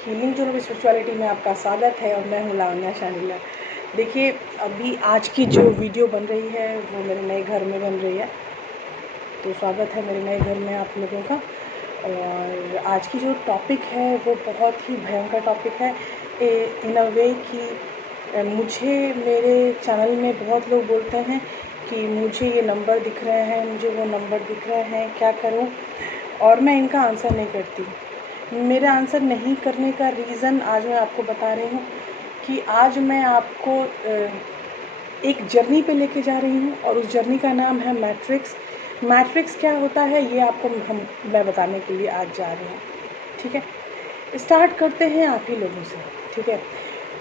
Healing जो spirituality में आपका स्वागत है और मैं हूँ लावण्या शानीला। देखिए, अभी आज की जो वीडियो बन रही है वो मेरे नए घर में बन रही है, तो स्वागत है मेरे नए घर में आप लोगों का। और आज की जो टॉपिक है वो बहुत ही भयंकर टॉपिक है इन अ वे कि मुझे मेरे चैनल में बहुत लोग बोलते हैं कि मुझे ये नंबर दिख रहे हैं, मुझे वो नंबर दिख रहे हैं, क्या करूं, और मैं इनका आंसर नहीं करती। मेरा आंसर नहीं करने का रीज़न आज मैं आपको बता रही हूँ कि आज मैं आपको एक जर्नी पे लेके जा रही हूँ और उस जर्नी का नाम है मैट्रिक्स। मैट्रिक्स क्या होता है ये आपको मैं बताने के लिए आज जा रही हूँ। ठीक है, स्टार्ट करते हैं आप ही लोगों से। ठीक है,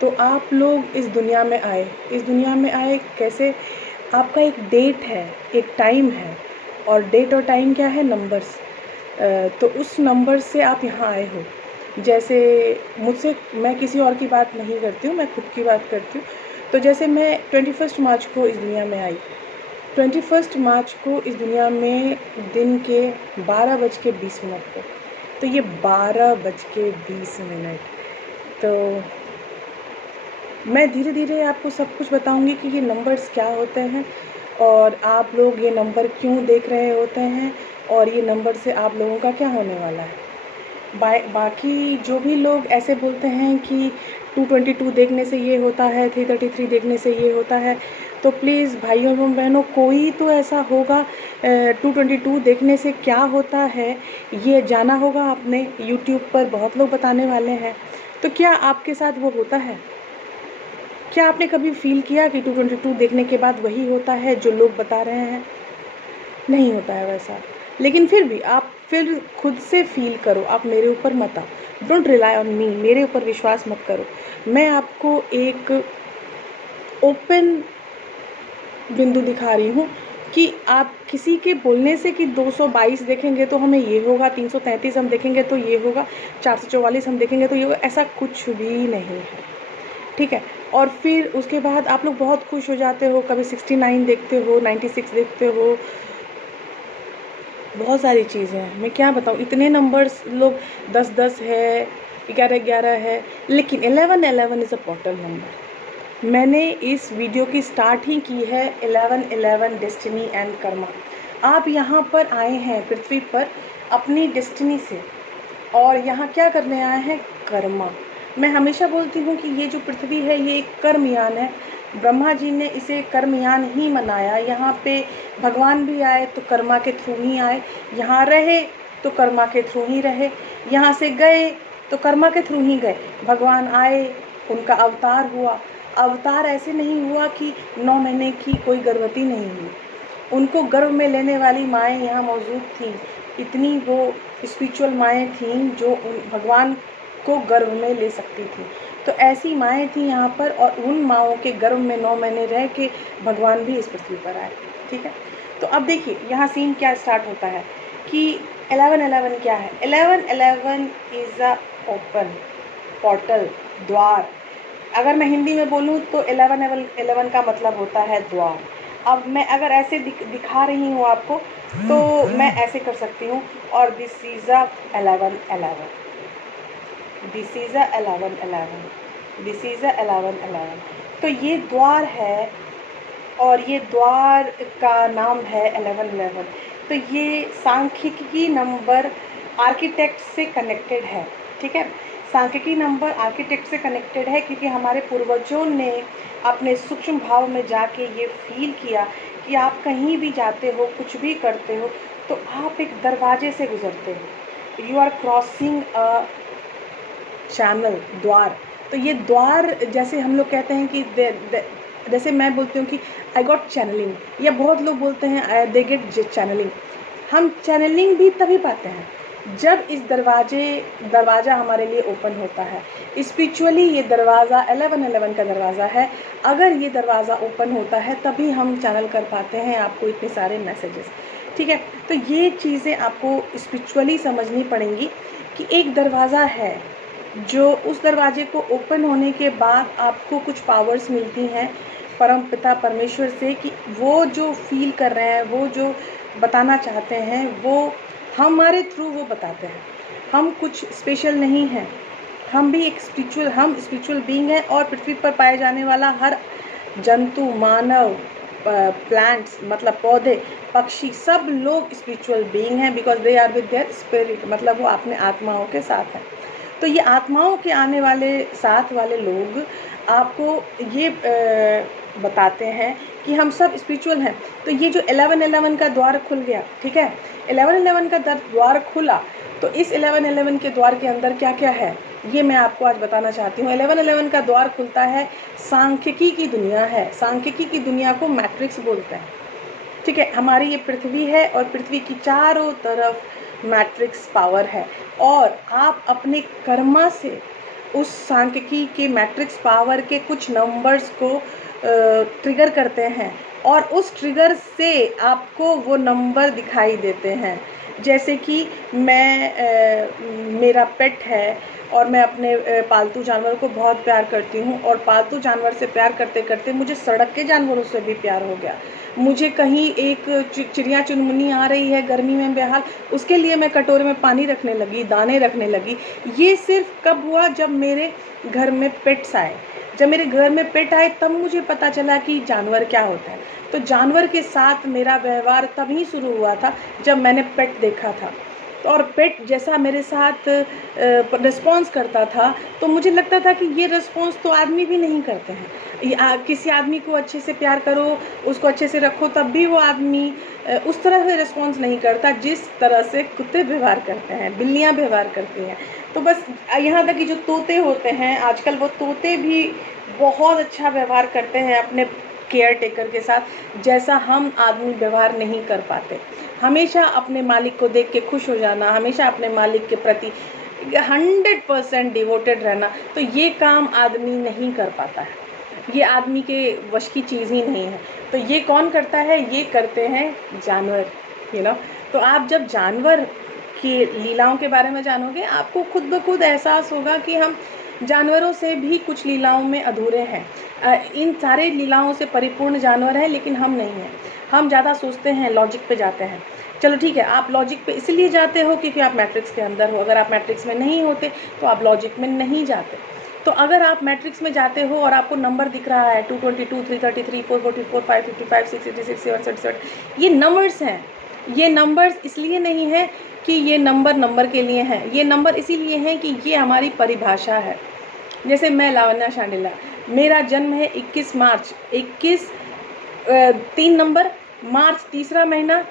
तो आप लोग इस दुनिया में आए कैसे? आपका एक डेट है, एक टाइम है, और डेट और टाइम क्या है? नंबर्स। तो उस नंबर से आप यहाँ आए हो। जैसे मैं किसी और की बात नहीं करती हूँ, मैं खुद की बात करती हूँ। तो जैसे मैं 21 मार्च को इस दुनिया में आई, 21 मार्च को इस दुनिया में दिन के 12:20 को। तो ये 12:20। तो मैं धीरे धीरे आपको सब कुछ बताऊंगी कि ये नंबर्स क्या होते हैं और आप लोग ये नंबर क्यों देख रहे होते हैं और ये नंबर से आप लोगों का क्या होने वाला है। बाकी जो भी लोग ऐसे बोलते हैं कि 222 देखने से ये होता है, 333 देखने से ये होता है, तो प्लीज़ भाइयों एवं बहनों, कोई तो ऐसा होगा 222 देखने से क्या होता है ये जाना होगा आपने। यूट्यूब पर बहुत लोग बताने वाले हैं, तो क्या आपके साथ वो होता है? क्या आपने कभी फील किया कि 222 देखने के बाद वही होता है जो लोग बता रहे हैं? नहीं होता है वैसा। लेकिन फिर भी आप फिर खुद से फील करो, आप मेरे ऊपर मत आओ। डोंट रिलाई ऑन मी, मेरे ऊपर विश्वास मत करो। मैं आपको एक ओपन बिंदु दिखा रही हूँ कि आप किसी के बोलने से कि 222 देखेंगे तो हमें ये होगा, 333 हम देखेंगे तो ये होगा, 444 हम देखेंगे तो ये होगा, ऐसा कुछ भी नहीं है। ठीक है, और फिर उसके बाद आप लोग बहुत खुश हो जाते हो, कभी 69 देखते हो, 96 देखते हो, बहुत सारी चीज़ें हैं। मैं क्या बताऊँ, इतने नंबर्स लोग 10-10 है, 11-11 है, लेकिन 11-11 इज़ अ पोर्टल नंबर। मैंने इस वीडियो की स्टार्ट ही की है 11-11 डेस्टिनी एंड कर्मा। आप यहाँ पर आए हैं पृथ्वी पर अपनी डेस्टिनी से, और यहाँ क्या करने आए हैं? कर्मा। मैं हमेशा बोलती हूँ कि ये जो पृथ्वी है ये एक कर्मयान है। ब्रह्मा जी ने इसे कर्मयान ही मनाया। यहाँ पे भगवान भी आए तो कर्मा के थ्रू ही आए, यहाँ रहे तो कर्मा के थ्रू ही रहे, यहाँ से गए तो कर्मा के थ्रू ही गए। भगवान आए, उनका अवतार हुआ। अवतार ऐसे नहीं हुआ कि 9 महीने की कोई गर्भवती नहीं हुई, उनको गर्भ में लेने वाली माएँ यहाँ मौजूद थीं। इतनी वो स्पिरिचुअल माएँ थीं जो भगवान को गर्भ में ले सकती थी। तो ऐसी माएँ थीं यहाँ पर, और उन माँओं के गर्भ में 9 महीने रह के भगवान भी इस पृथ्वी पर आए। ठीक है, तो अब देखिए यहाँ सीन क्या स्टार्ट होता है कि 11-11 क्या है? 11-11 इज़ अ ओपन पोर्टल, द्वार। अगर मैं हिंदी में बोलूँ तो 11-11 का मतलब होता है द्वार। अब मैं अगर ऐसे दिखा रही हूँ आपको, तो मैं ऐसे कर सकती हूँ, और this is a 11-11, this is a 11-11, this is a 11-11। तो ये द्वार है और ये द्वार का नाम है 11-11। तो ये सांख्यिकी नंबर आर्किटेक्ट से कनेक्टेड है। ठीक है, सांख्यिकी नंबर आर्किटेक्ट से कनेक्टेड है क्योंकि हमारे पूर्वजों ने अपने सूक्ष्म भाव में जाके ये फील किया कि आप कहीं भी जाते हो, कुछ भी करते हो, तो आप एक दरवाजे से गुजरते हो। You are crossing a channel, द्वार। तो ये द्वार, जैसे हम लोग कहते हैं कि जैसे मैं बोलती हूँ कि आई गॉट चैनलिंग, या बहुत लोग बोलते हैं दे गेट चैनलिंग। हम चैनलिंग भी तभी पाते हैं जब इस दरवाज़ा हमारे लिए ओपन होता है। स्पिरिचुअली ये दरवाज़ा 11-11 का दरवाज़ा है। अगर ये दरवाज़ा ओपन होता है तभी हम चैनल कर पाते हैं आपको इतने सारे मैसेजेस। ठीक है, तो ये चीज़ें आपको स्पिरिचुअली समझनी पड़ेंगी कि एक दरवाज़ा है जो उस दरवाजे को ओपन होने के बाद आपको कुछ पावर्स मिलती हैं परम पिता परमेश्वर से, कि वो जो फील कर रहे हैं, वो जो बताना चाहते हैं, वो हमारे थ्रू वो बताते हैं। हम कुछ स्पेशल नहीं हैं, हम भी एक स्पिरिचुअल बीइंग है, और पृथ्वी पर पाए जाने वाला हर जंतु, मानव, प्लांट्स मतलब पौधे, पक्षी, सब लोग स्पिरिचुअल बीइंग हैं, because they are with their spirit, मतलब वो अपने आत्माओं के साथ हैं। तो ये आत्माओं के आने वाले साथ वाले लोग आपको ये बताते हैं कि हम सब स्पिरिचुअल हैं। तो ये जो 1111 का द्वार खुल गया, ठीक है, 1111 का द्वार खुला, तो इस 1111 के द्वार के अंदर क्या क्या है ये मैं आपको आज बताना चाहती हूँ। 1111 का द्वार खुलता है, सांख्यिकी की दुनिया है। सांख्यिकी की दुनिया को मैट्रिक्स बोलते हैं, ठीक है। हमारी ये पृथ्वी है और पृथ्वी की चारों तरफ मैट्रिक्स पावर है, और आप अपने कर्मा से उस सांख्यिकी के मैट्रिक्स पावर के कुछ नंबर्स को ट्रिगर करते हैं, और उस ट्रिगर से आपको वो नंबर दिखाई देते हैं। जैसे कि मेरा पेट है और मैं अपने पालतू जानवर को बहुत प्यार करती हूँ, और पालतू जानवर से प्यार करते करते मुझे सड़क के जानवरों से भी प्यार हो गया। मुझे कहीं एक चिड़िया चुनमुनी आ रही है गर्मी में बेहाल, उसके लिए मैं कटोरे में पानी रखने लगी, दाने रखने लगी। ये सिर्फ कब हुआ? जब मेरे घर में पेट्स आए। जब मेरे घर में पेट आए तब मुझे पता चला कि जानवर क्या होता है। तो जानवर के साथ मेरा व्यवहार तभी शुरू हुआ था जब मैंने पेट देखा था, और पेट जैसा मेरे साथ रिस्पॉन्स करता था, तो मुझे लगता था कि ये रिस्पॉन्स तो आदमी भी नहीं करते हैं। किसी आदमी को अच्छे से प्यार करो, उसको अच्छे से रखो, तब भी वो आदमी उस तरह से रिस्पॉन्स नहीं करता जिस तरह से कुत्ते व्यवहार करते हैं, बिल्लियाँ व्यवहार करती हैं। तो बस यहाँ तक कि जो तोते होते हैं आजकल, वो तोते भी बहुत अच्छा व्यवहार करते हैं अपने केयर टेकर के साथ, जैसा हम आदमी व्यवहार नहीं कर पाते। हमेशा अपने मालिक को देख के खुश हो जाना, हमेशा अपने मालिक के प्रति 100% डिवोटेड रहना, तो ये काम आदमी नहीं कर पाता है, ये आदमी के वश की चीज़ ही नहीं है। तो ये कौन करता है? ये करते हैं जानवर, तो आप जब जानवर की लीलाओं के बारे में जानोगे, आपको खुद ब खुद एहसास होगा कि हम जानवरों से भी कुछ लीलाओं में अधूरे हैं। इन सारे लीलाओं से परिपूर्ण जानवर हैं, लेकिन हम नहीं हैं। हम ज़्यादा सोचते हैं, लॉजिक पे जाते हैं। चलो ठीक है, आप लॉजिक पे इसलिए जाते हो क्योंकि आप मैट्रिक्स के अंदर हो। अगर आप मैट्रिक्स में नहीं होते तो आप लॉजिक में नहीं जाते। तो अगर आप मैट्रिक्स में जाते हो और आपको नंबर दिख रहा है 222, 333, 444, 555, 686, 777, ये नंबर्स हैं। ये नंबर्स इसलिए नहीं है कि ये नंबर के लिए हैं, ये नंबर इसीलिए हैं कि ये हमारी परिभाषा है। जैसे मैं लावण्या शांडिला, मेरा जन्म है 21 मार्च, 3 नंबर, मार्च तीसरा महीना,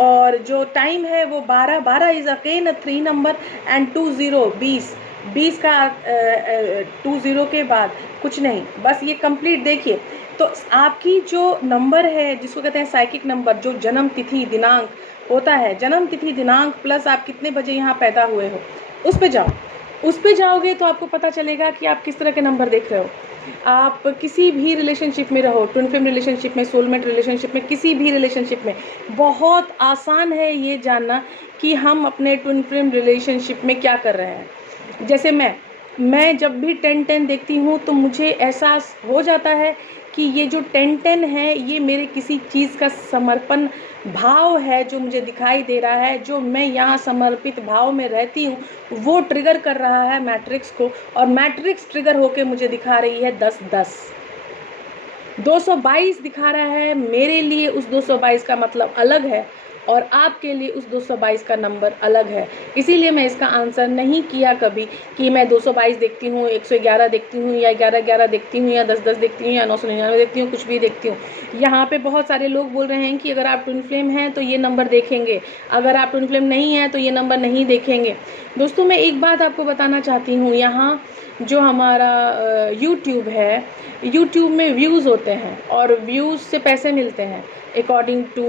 और जो टाइम है वो 12 इज़ अगेन 3 नंबर, एंड 20 20 का 20 के बाद कुछ नहीं, बस ये कंप्लीट देखिए। तो आपकी जो नंबर है जिसको कहते हैं साइकिक नंबर, जो जन्म तिथि दिनांक होता है, जन्म तिथि दिनांक प्लस आप कितने बजे यहाँ पैदा हुए हो, उस पे जाओ। उस पे जाओगे तो आपको पता चलेगा कि आप किस तरह के नंबर देख रहे हो। आप किसी भी रिलेशनशिप में रहो, ट्विन फ्लेम रिलेशनशिप में, सोलमेट रिलेशनशिप में, किसी भी रिलेशनशिप में, बहुत आसान है ये जानना कि हम अपने ट्विन फ्लेम रिलेशनशिप में क्या कर रहे हैं। जैसे मैं जब भी 10-10 देखती हूँ तो मुझे एहसास हो जाता है कि ये जो 10-10 है ये मेरे किसी चीज़ का समर्पण भाव है जो मुझे दिखाई दे रहा है, जो मैं यहाँ समर्पित भाव में रहती हूँ, वो ट्रिगर कर रहा है मैट्रिक्स को, और मैट्रिक्स ट्रिगर होके मुझे दिखा रही है 10-10। 222 दिखा रहा है, मेरे लिए उस 222 का मतलब अलग है, और आपके लिए उस 222 का नंबर अलग है। इसीलिए मैं इसका आंसर नहीं किया कभी कि मैं 222 देखती हूँ, 111 देखती हूँ, या 11-11 देखती हूँ, या 10-10 देखती हूँ, या 999 देखती हूँ, कुछ भी देखती हूँ। यहाँ पे बहुत सारे लोग बोल रहे हैं कि अगर आप ट्विन फ्लेम हैं तो ये नंबर देखेंगे, अगर आप ट्विन फ्लेम नहीं हैं तो ये नंबर नहीं देखेंगे। दोस्तों, मैं एक बात आपको बताना चाहती हूँ, यहाँ जो हमारा यूट्यूब है, यूट्यूब में व्यूज़ होते हैं और व्यूज़ से पैसे मिलते हैं अकॉर्डिंग टू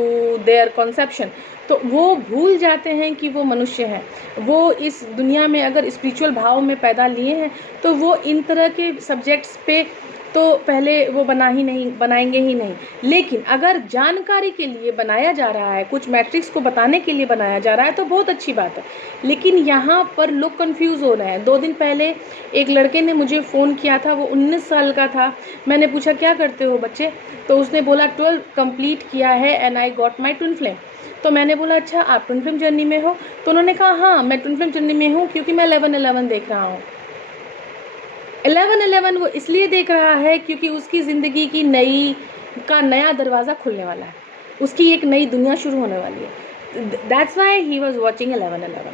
देयर कॉन्सेप्शन। तो वो भूल जाते हैं कि वो मनुष्य हैं। वो इस दुनिया में अगर स्पिरिचुअल भाव में पैदा लिए हैं तो वो इन तरह के सब्जेक्ट्स पे तो पहले वो बनाएंगे ही नहीं। लेकिन अगर जानकारी के लिए बनाया जा रहा है, कुछ मैट्रिक्स को बताने के लिए बनाया जा रहा है, तो बहुत अच्छी बात है। लेकिन यहाँ पर लोग कंफ्यूज हो रहे हैं। 2 दिन पहले एक लड़के ने मुझे फ़ोन किया था, वो 19 साल का था। मैंने पूछा क्या करते हो बच्चे, तो उसने बोला 12 कंप्लीट किया है and I got my twin flame. तो मैंने बोला अच्छा आप ट्विन फ्लेम जर्नी में हो? तो उन्होंने कहा हाँ मैं ट्विन फ्लेम जर्नी में हूँ क्योंकि मैं 11-11 देख रहा हूँ। 1111 वो इसलिए देख रहा है क्योंकि उसकी ज़िंदगी की नया दरवाज़ा खुलने वाला है, उसकी एक नई दुनिया शुरू होने वाली है। That's why he was watching 1111।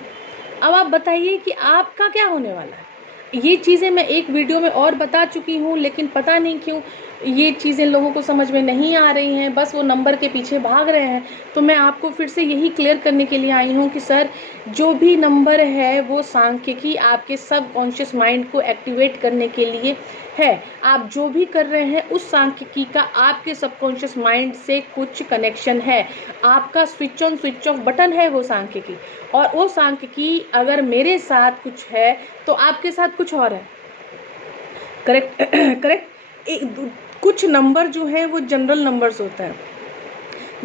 अब आप बताइए कि आपका क्या होने वाला है। ये चीज़ें मैं एक वीडियो में और बता चुकी हूँ, लेकिन पता नहीं क्यों ये चीज़ें लोगों को समझ में नहीं आ रही हैं, बस वो नंबर के पीछे भाग रहे हैं। तो मैं आपको फिर से यही क्लियर करने के लिए आई हूँ कि सर, जो भी नंबर है वो सांख्यिकी आपके सबकॉन्शियस माइंड को एक्टिवेट करने के लिए है। आप जो भी कर रहे हैं उस सांख्यिकी का आपके सबकॉन्शियस माइंड से कुछ कनेक्शन है। आपका switch on switch off button है वो सांख्यिकी, और वो सांख्यिकी अगर मेरे साथ कुछ है तो आपके साथ कुछ और है। Correct correct. कुछ नंबर जो है वो जनरल नंबर्स होते हैं,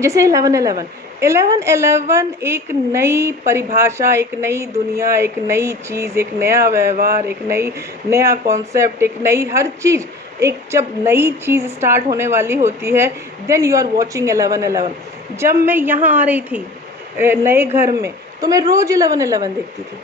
जैसे 1111 एक नई परिभाषा, एक नई दुनिया, एक नई चीज़, एक नया व्यवहार, एक नया कॉन्सेप्ट, एक नई हर चीज़, एक जब नई चीज़ स्टार्ट होने वाली होती है, देन यू आर वॉचिंग 1111। जब मैं यहाँ आ रही थी नए घर में, तो मैं रोज़ 1111 देखती थी।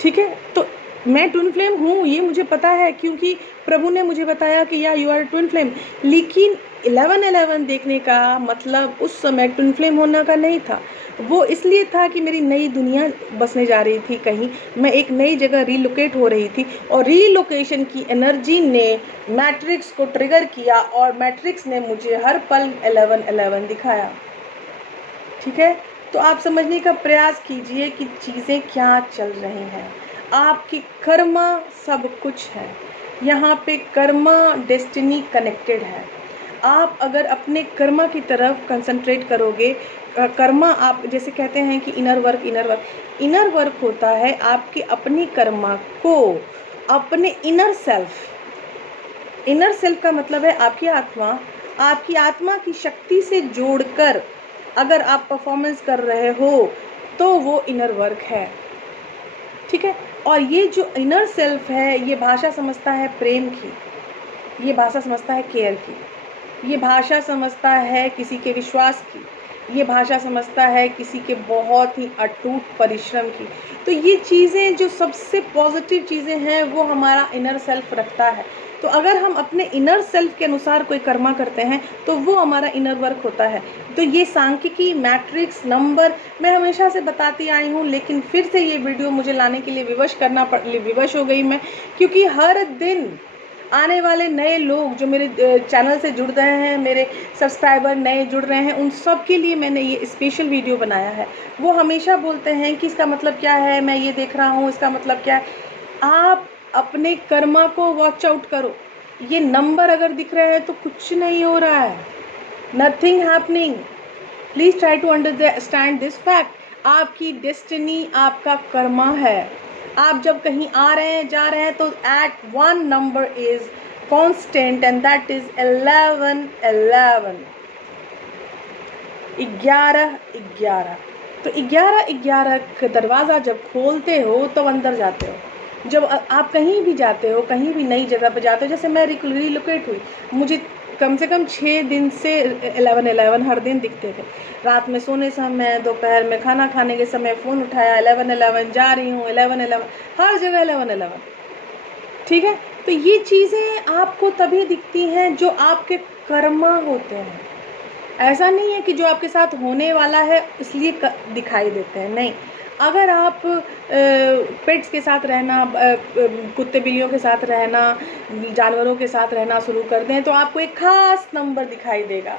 ठीक है, तो मैं ट्विन फ्लेम हूँ, ये मुझे पता है, क्योंकि प्रभु ने मुझे बताया कि या यू आर ट्विन फ्लेम। लेकिन 1111 देखने का मतलब उस समय ट्विन फ्लेम होने का नहीं था। वो इसलिए था कि मेरी नई दुनिया बसने जा रही थी, कहीं मैं एक नई जगह रीलोकेट हो रही थी, और रीलोकेशन की एनर्जी ने मैट्रिक्स को ट्रिगर किया, और मैट्रिक्स ने मुझे हर पल 1111 दिखाया। ठीक है, तो आप समझने का प्रयास कीजिए कि चीज़ें क्या चल रही हैं। आपकी कर्मा सब कुछ है, यहाँ पे कर्मा डेस्टिनी कनेक्टेड है। आप अगर अपने कर्मा की तरफ कंसंट्रेट करोगे, कर्मा आप जैसे कहते हैं कि इनर वर्क होता है आपके अपनी कर्मा को अपने इनर सेल्फ का मतलब है आपकी आत्मा की शक्ति से जोड़कर अगर आप परफॉर्मेंस कर रहे हो तो वो इनर वर्क है। ठीक है, और ये जो इनर सेल्फ है ये भाषा समझता है प्रेम की, ये भाषा समझता है केयर की, ये भाषा समझता है किसी के विश्वास की, ये भाषा समझता है किसी के बहुत ही अटूट परिश्रम की। तो ये चीज़ें जो सबसे पॉजिटिव चीज़ें हैं वो हमारा इनर सेल्फ रखता है। तो अगर हम अपने इनर सेल्फ के अनुसार कोई कर्मा करते हैं तो वो हमारा इनर वर्क होता है। तो ये सांख्यिकी, मैट्रिक्स, नंबर मैं हमेशा से बताती आई हूँ, लेकिन फिर से ये वीडियो मुझे लाने के लिए विवश हो गई मैं, क्योंकि हर दिन आने वाले नए लोग जो मेरे चैनल से जुड़ रहे हैं, मेरे सब्सक्राइबर नए जुड़ रहे हैं, उन सब के लिए मैंने ये स्पेशल वीडियो बनाया है। वो हमेशा बोलते हैं कि इसका मतलब क्या है, मैं ये देख रहा हूँ, इसका मतलब क्या है। आप अपने कर्मा को वॉच आउट करो। ये नंबर अगर दिख रहे हैं तो कुछ नहीं हो रहा है, nothing happening. Please try to understand this fact. आपकी डेस्टिनी आपका कर्मा है। आप जब कहीं आ रहे हैं, जा रहे हैं, तो at one number is constant and that is 1111। 1111। तो 1111 का दरवाज़ा जब खोलते हो तो अंदर जाते हो। जब आप कहीं भी जाते हो, कहीं भी नई जगह पर जाते हो, जैसे मैं रिलोकेट हुई, मुझे कम से कम 6 दिन से 1111 हर दिन दिखते थे। रात में सोने समय, दोपहर में खाना खाने के समय फ़ोन उठाया, 1111 जा रही हूँ, 1111, हर जगह 1111। ठीक है, तो ये चीज़ें आपको तभी दिखती हैं जो आपके कर्मा होते हैं। ऐसा नहीं है कि जो आपके साथ होने वाला है इसलिए दिखाई देते हैं, नहीं। अगर आप पेट्स के साथ रहना, कुत्ते बिल्लियों के साथ रहना, जानवरों के साथ रहना शुरू कर दें तो आपको एक ख़ास नंबर दिखाई देगा,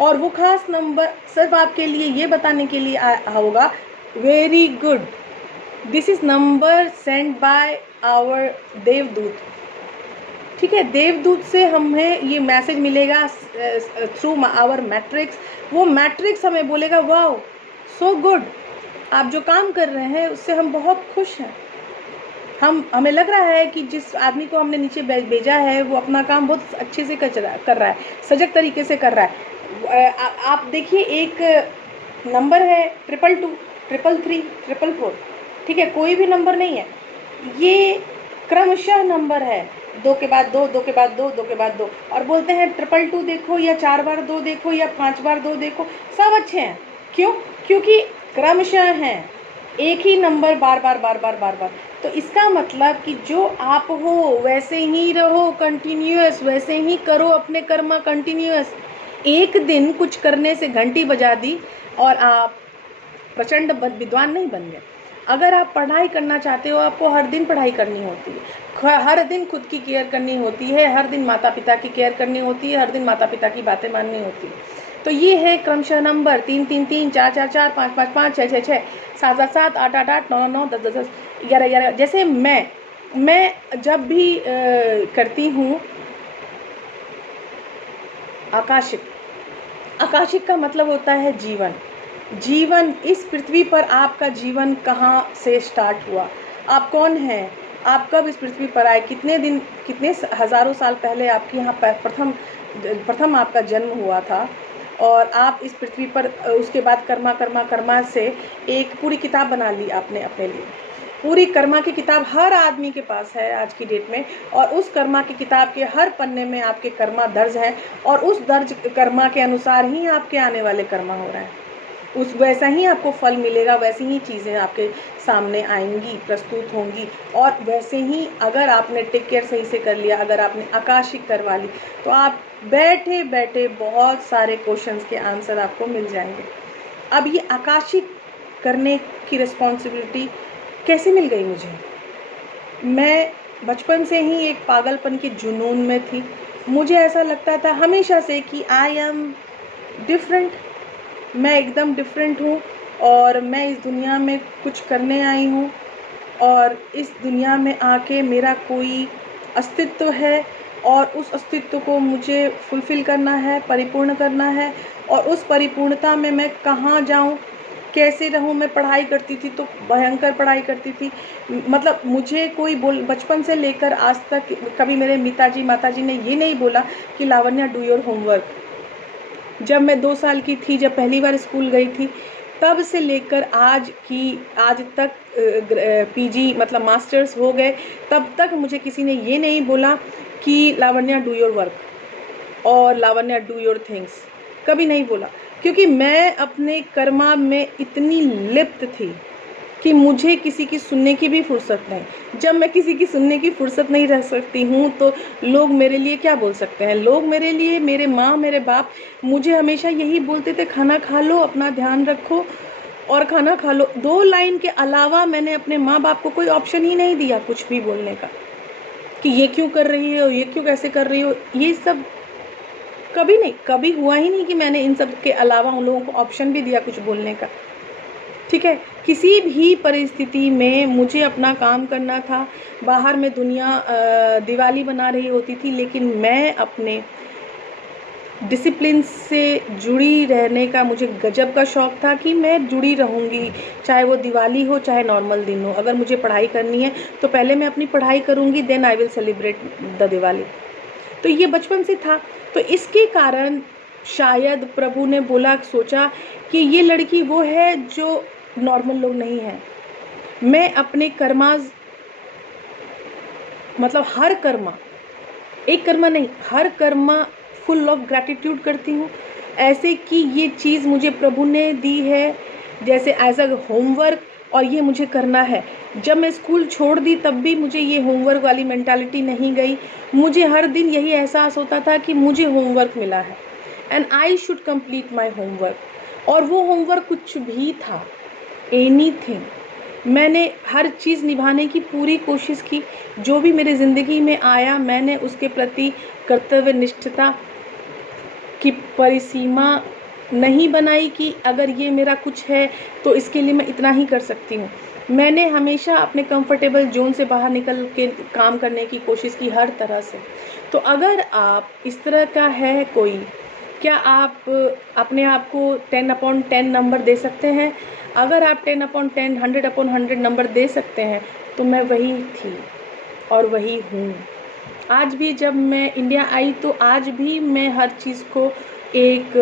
और वो ख़ास नंबर सिर्फ आपके लिए ये बताने के लिए होगा, very good, this is number send by our देवदूत। ठीक है, देवदूत से हमें ये मैसेज मिलेगा थ्रू आवर मैट्रिक्स। वो मैट्रिक्स हमें बोलेगा वाओ सो गुड, आप जो काम कर रहे हैं उससे हम बहुत खुश हैं। हमें लग रहा है कि जिस आदमी को हमने नीचे भेजा है वो अपना काम बहुत अच्छे से कर रहा है, सजग तरीके से कर रहा है। आप देखिए, एक नंबर है 222, 333, 444। ठीक है, कोई भी नंबर नहीं है, ये क्रमशः नंबर है, 2 के बाद 2, 2 के बाद 2, 2 के बाद 2। और बोलते हैं 222 देखो, या 4 बार 2 देखो, या 5 बार 2 देखो, सब अच्छे हैं। क्यों? क्योंकि क्रमशः हैं। एक ही नंबर बार बार बार बार बार बार। तो इसका मतलब कि जो आप हो वैसे ही रहो, कंटिन्यूअस वैसे ही करो अपने कर्म कंटिन्यूअस। एक दिन कुछ करने से घंटी बजा दी और आप प्रचंड विद्वान नहीं बन गए। अगर आप पढ़ाई करना चाहते हो, आपको हर दिन पढ़ाई करनी होती है, हर दिन खुद की केयर करनी होती है, हर दिन माता पिता की केयर करनी होती है, हर दिन माता पिता की बातें माननी होती है। तो ये है क्रमशः नंबर 3 3 3 4 4 4 5 5 5 6 6 6 7 7 7 8 8 8 9 9 10 10 10 11 11। जैसे मैं जब भी करती हूँ आकाशिक, आकाशिक का मतलब होता है जीवन। जीवन, इस पृथ्वी पर आपका जीवन कहाँ से स्टार्ट हुआ, आप कौन हैं, आप कब इस पृथ्वी पर आए, कितने दिन, कितने हजारों साल पहले आपके यहाँ प्रथम आपका जन्म हुआ था, और आप इस पृथ्वी पर उसके बाद कर्मा से एक पूरी किताब बना ली आपने अपने लिए। पूरी कर्मा की किताब हर आदमी के पास है आज की डेट में, और उस कर्मा की किताब के हर पन्ने में आपके कर्मा दर्ज है, और उस दर्ज कर्मा के अनुसार ही आपके आने वाले कर्मा हो रहे हैं। उस वैसा ही आपको फल मिलेगा, वैसी ही चीज़ें आपके सामने आएंगी, प्रस्तुत होंगी, और वैसे ही अगर आपने टेक केयर सही से कर लिया, अगर आपने आकाशिक करवा ली, तो आप बैठे बैठे बहुत सारे क्वेश्चंस के आंसर आपको मिल जाएंगे। अब ये आकाशिक करने की रिस्पॉन्सिबिलिटी कैसे मिल गई मुझे? मैं बचपन से ही एक पागलपन के जुनून में थी। मुझे ऐसा लगता था हमेशा से कि आई एम डिफरेंट, मैं एकदम डिफरेंट हूँ, और मैं इस दुनिया में कुछ करने आई हूँ, और इस दुनिया में आके मेरा कोई अस्तित्व है, और उस अस्तित्व को मुझे फुलफ़िल करना है, परिपूर्ण करना है, और उस परिपूर्णता में मैं कहाँ जाऊँ, कैसे रहूँ। मैं पढ़ाई करती थी तो भयंकर पढ़ाई करती थी, मतलब मुझे कोई बचपन से लेकर आज तक कभी मेरे माताजी ने ये नहीं बोला कि लावण्या डू योर होमवर्क। जब मैं 2 साल की थी, जब पहली बार स्कूल गई थी, तब से लेकर आज तक पीजी मतलब मास्टर्स हो गए, तब तक मुझे किसी ने ये नहीं बोला कि लावण्या डू योर वर्क और लावण्या डू योर थिंग्स, कभी नहीं बोला, क्योंकि मैं अपने कर्मा में इतनी लिप्त थी कि मुझे किसी की सुनने की भी फुर्सत नहीं। जब मैं किसी की सुनने की फुर्सत नहीं रह सकती हूँ, तो लोग मेरे लिए क्या बोल सकते हैं? लोग मेरे लिए, मेरे माँ, मेरे बाप मुझे हमेशा यही बोलते थे, खाना खा लो, अपना ध्यान रखो और खाना खा लो। 2 लाइन के अलावा मैंने अपने माँ बाप को कोई ऑप्शन ही नहीं दिया कुछ भी बोलने का, कि ये क्यों कर रही हो, ये क्यों कैसे कर रही हो। ये सब कभी नहीं, कभी हुआ ही नहीं कि मैंने इन सब के अलावा उन लोगों को ऑप्शन भी दिया कुछ बोलने का। ठीक है, किसी भी परिस्थिति में मुझे अपना काम करना था। बाहर में दुनिया दिवाली बना रही होती थी, लेकिन मैं अपने डिसिप्लिन से जुड़ी रहने का मुझे गजब का शौक़ था कि मैं जुड़ी रहूँगी, चाहे वो दिवाली हो चाहे नॉर्मल दिन हो। अगर मुझे पढ़ाई करनी है तो पहले मैं अपनी पढ़ाई करूँगी, then I will celebrate the Diwali. तो ये बचपन से था। तो इसके कारण शायद प्रभु ने सोचा कि ये लड़की वो है जो नॉर्मल लोग नहीं है। मैं अपने कर्मास, मतलब हर कर्मा, एक कर्मा नहीं, हर कर्मा फुल ऑफ ग्रैटिट्यूड करती हूँ, ऐसे कि ये चीज़ मुझे प्रभु ने दी है जैसे एज अ होमवर्क, और ये मुझे करना है। जब मैं स्कूल छोड़ दी तब भी मुझे ये होमवर्क वाली मेंटालिटी नहीं गई। मुझे हर दिन यही एहसास होता था कि मुझे होमवर्क मिला है and I should complete my homework. और वो होमवर्क कुछ भी था, एनीथिंग, मैंने हर चीज़ निभाने की पूरी कोशिश की। जो भी मेरे ज़िंदगी में आया, मैंने उसके प्रति कर्तव्य निष्ठता की परिसीमा नहीं बनाई कि अगर ये मेरा कुछ है तो इसके लिए मैं इतना ही कर सकती हूँ। मैंने हमेशा अपने कंफर्टेबल जोन से बाहर निकल के काम करने की कोशिश की हर तरह से। तो अगर आप इस तरह का है कोई, क्या आप अपने आप को 10/10 नंबर दे सकते हैं? अगर आप 10/10, 100/100 नंबर दे सकते हैं तो मैं वही थी और वही हूँ। आज भी जब मैं इंडिया आई तो आज भी मैं हर चीज़ को एक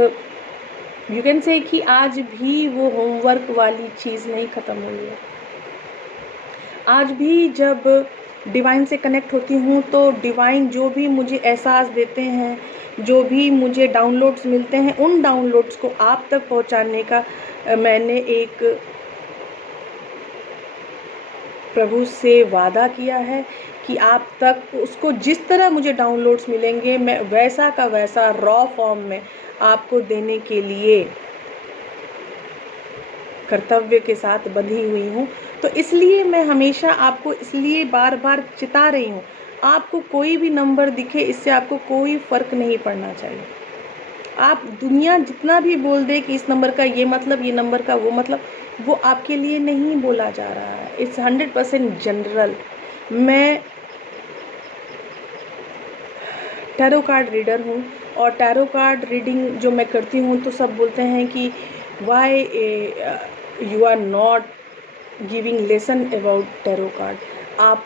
यू कैन से कि आज भी वो होमवर्क वाली चीज़ नहीं ख़त्म हुई है। आज भी जब डिवाइन से कनेक्ट होती हूँ तो डिवाइन जो भी मुझे एहसास देते हैं, जो भी मुझे डाउनलोड्स मिलते हैं, उन डाउनलोड्स को आप तक पहुँचाने का मैंने एक प्रभु से वादा किया है कि आप तक उसको जिस तरह मुझे डाउनलोड्स मिलेंगे मैं वैसा का वैसा रॉ फॉर्म में आपको देने के लिए कर्तव्य के साथ बंधी हुई हूँ। तो इसलिए मैं हमेशा आपको इसलिए बार बार चिता रही हूँ, आपको कोई भी नंबर दिखे इससे आपको कोई फ़र्क नहीं पड़ना चाहिए। आप दुनिया जितना भी बोल दे कि इस नंबर का ये मतलब, ये नंबर का वो मतलब, वो आपके लिए नहीं बोला जा रहा है। It's 100% general. मैं टैरो कार्ड रीडर हूँ और टैरो कार्ड रीडिंग जो मैं करती हूँ तो सब बोलते हैं कि why you are not giving lesson about tarot card. आप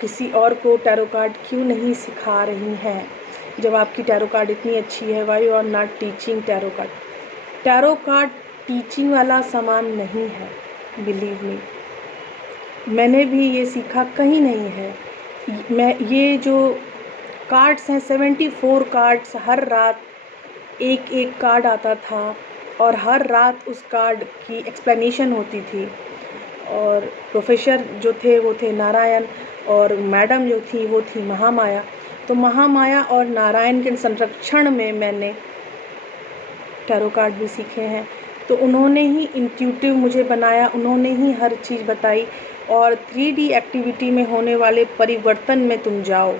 किसी और को टैरो कार्ड क्यों नहीं सिखा रही हैं जब आपकी टैरो कार्ड इतनी अच्छी है। Why you are not teaching tarot card. Tarot card teaching वाला सामान नहीं है, बिलीव मी। मैंने भी ये सीखा कहीं नहीं है। मैं ये जो कार्ड्स हैं 74 कार्ड्स, हर रात एक एक कार्ड आता था और हर रात उस कार्ड की एक्सप्लेनेशन होती थी। और प्रोफेसर जो थे वो थे नारायण और मैडम जो थी वो थी महामाया। तो महामाया और नारायण के संरक्षण में मैंने टैरो कार्ड भी सीखे हैं। तो उन्होंने ही इंट्यूटिव मुझे बनाया, उन्होंने ही हर चीज़ बताई। और 3D एक्टिविटी में होने वाले परिवर्तन में तुम जाओ,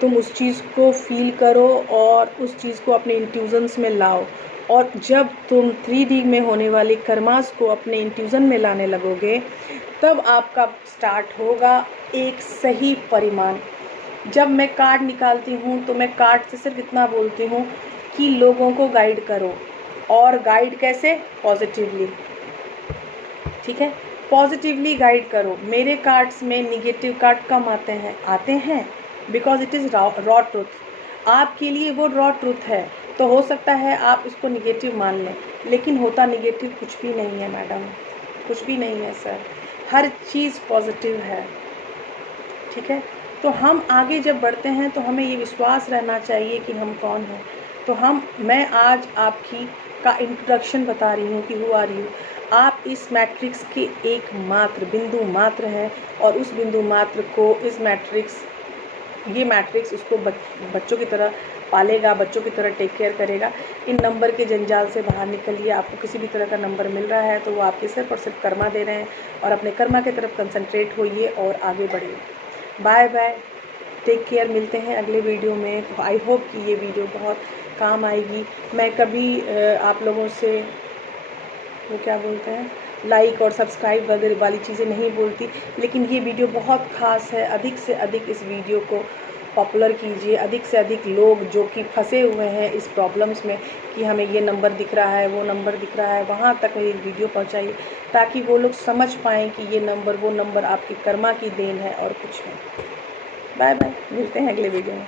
तुम उस चीज़ को फील करो और उस चीज़ को अपने इंट्यूजन्स में लाओ। और जब तुम 3D में होने वाले कर्मास को अपने इंट्यूजन में लाने लगोगे तब आपका स्टार्ट होगा एक सही परिमाण। जब मैं कार्ड निकालती हूँ तो मैं कार्ड से सिर्फ इतना बोलती हूँ कि लोगों को गाइड करो। और गाइड कैसे? पॉजिटिवली। ठीक है, पॉजिटिवली गाइड करो। मेरे कार्ड्स में निगेटिव कार्ड कम आते हैं because it is raw truth. आपके लिए वो रॉ ट्रुथ है तो हो सकता है आप उसको निगेटिव मान लें, लेकिन होता निगेटिव कुछ भी नहीं है मैडम, कुछ भी नहीं है सर। हर चीज़ पॉजिटिव है। ठीक है, तो हम आगे जब बढ़ते हैं तो हमें ये विश्वास रहना चाहिए कि हम कौन हैं। तो मैं आज आपकी का इंट्रोडक्शन बता रही हूँ कि हु आर यू। आप इस मैट्रिक्स के एक मात्र बिंदु मात्र हैं और उस बिंदु मात्र को ये मैट्रिक्स उसको बच्चों की तरह पालेगा, बच्चों की तरह टेक केयर करेगा। इन नंबर के जंजाल से बाहर निकलिए। आपको किसी भी तरह का नंबर मिल रहा है तो वो आपके सिर्फ और सिर्फ कर्मा दे रहे हैं और अपने कर्मा की तरफ कंसंट्रेट होइए और आगे बढ़िए। Bye bye, take care. मिलते हैं अगले वीडियो में। आई होप कि ये वीडियो बहुत काम आएगी। मैं कभी आप लोगों से वो क्या बोलते हैं लाइक और सब्सक्राइब वगैरह वाली चीज़ें नहीं बोलती, लेकिन ये वीडियो बहुत ख़ास है। अधिक से अधिक इस वीडियो को पॉपुलर कीजिए। अधिक से अधिक लोग जो कि फंसे हुए हैं इस प्रॉब्लम्स में कि हमें ये नंबर दिख रहा है, वो नंबर दिख रहा है, वहाँ तक ये वीडियो पहुँचाइए ताकि वो लोग समझ पाएँ कि ये नंबर वो नंबर आपकी कर्मा की देन है और कुछ नहीं। बाय बाय, मिलते हैं अगले वीडियो में।